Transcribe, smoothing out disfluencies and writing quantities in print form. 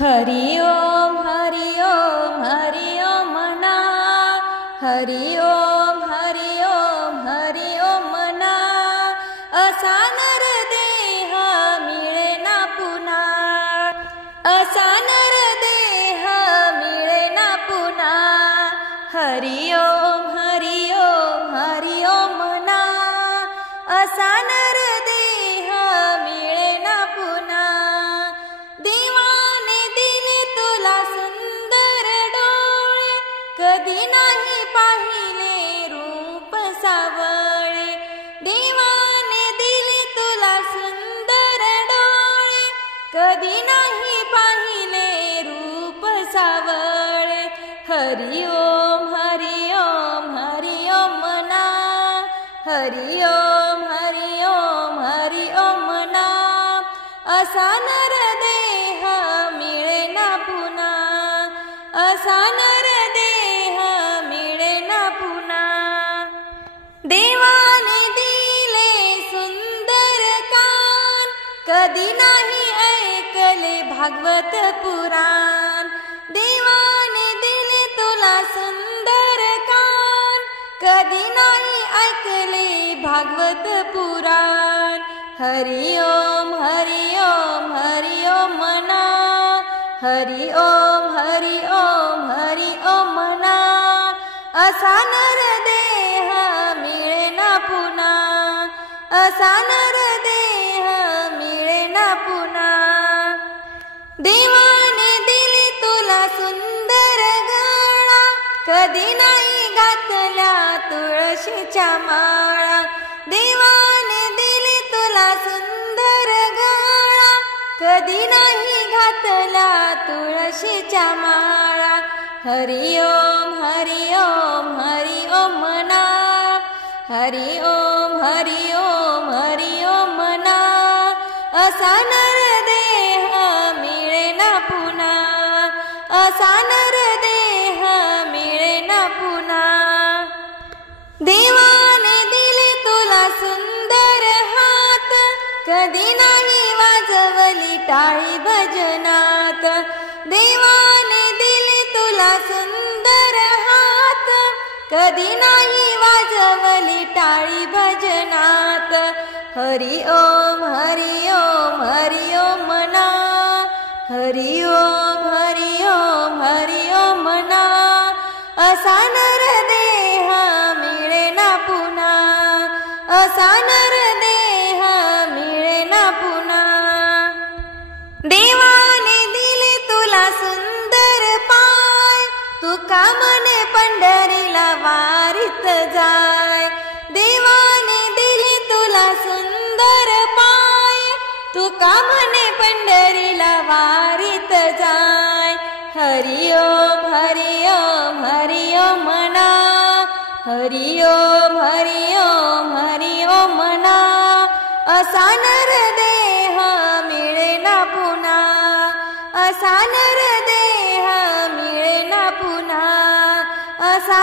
हरि ओम हरि ओम हरि ओम मना, हरि ओम हरि ओम हरि ओम मना. असा नर देह मिळे ना पुन्हा, असा नर देह मिळे ना पुन्हा. हरि ओम हरि ओम हरि ओम मना, असा नर देह मिळे ना पुन्हा. देवाने दिले तुला सुंदर डोळे, कधी नाही पाहिले रूप सावळे. देवाने दिले तुला सुंदर डोळे, कधी नाही पाहिले रूप सावळे. हरि ओम हरि ओम हरि ओम मना, हरि ओम हरि ओम हरि ओम मना. असा नर देह मिळे ना पुन्हा, असा नर देह मिळे ना पुन्हा. देवाने दिले सुंदर कान, कधी नाही ऐकले भागवत पुराण. देवाने दिले तुला सुंदर कान, कधी नाही ऐकले भागवत पुराण. हरि ओम हरि ओम हरि ओम मना, हरि ओम हरि ओम हरि ओम मना. असा नर देह मिळे ना पुन्हा, असा नर देह मिळे ना पुन्हा. देवाने दिले तुला सुंदर गळा, कधी नाही घातल्या तुळशीच्या माळा. देवाने दिले तुला सुंदर गळा, कधी नाही घातल्या तुळशीच्या माळा. हरि ओम हरि ओम हरि ओम मना, हरि ओम हरि ओम हरि ओम मना. असा नर देह मिळे ना पुन्हा, असा नर देह मिळे ना पुन्हा. देवाने दिले तुला सुंदर हात, कधी नाही वाजवली टाळी भजनात. देवाने दिले तुला सुंदर हात, कधी नाही वाजवली टाळी भजनात. हरि ओम हरि ओम हरि ओम मना, हरि ओम हरि ओम हरि ओम मना. असा नर देह मिळे ना पुन्हा, असा नर देह मिळे ना पुन्हा. देवाने दिले तुला सुंदर पाय, तुका म्हणे पंढरीला वारीत जाय. देवाने दिले तुला सुंदर पाय, तुका म्हणे पंढरीला वारीत जाय. हरि ओम हरि ओम हरि ओम मना, हरि ओम हरि ओम हरि ओम मना. असा नर देह मिळे ना पुन्हा, असा नर देह मिळे ना पुन्हा, असा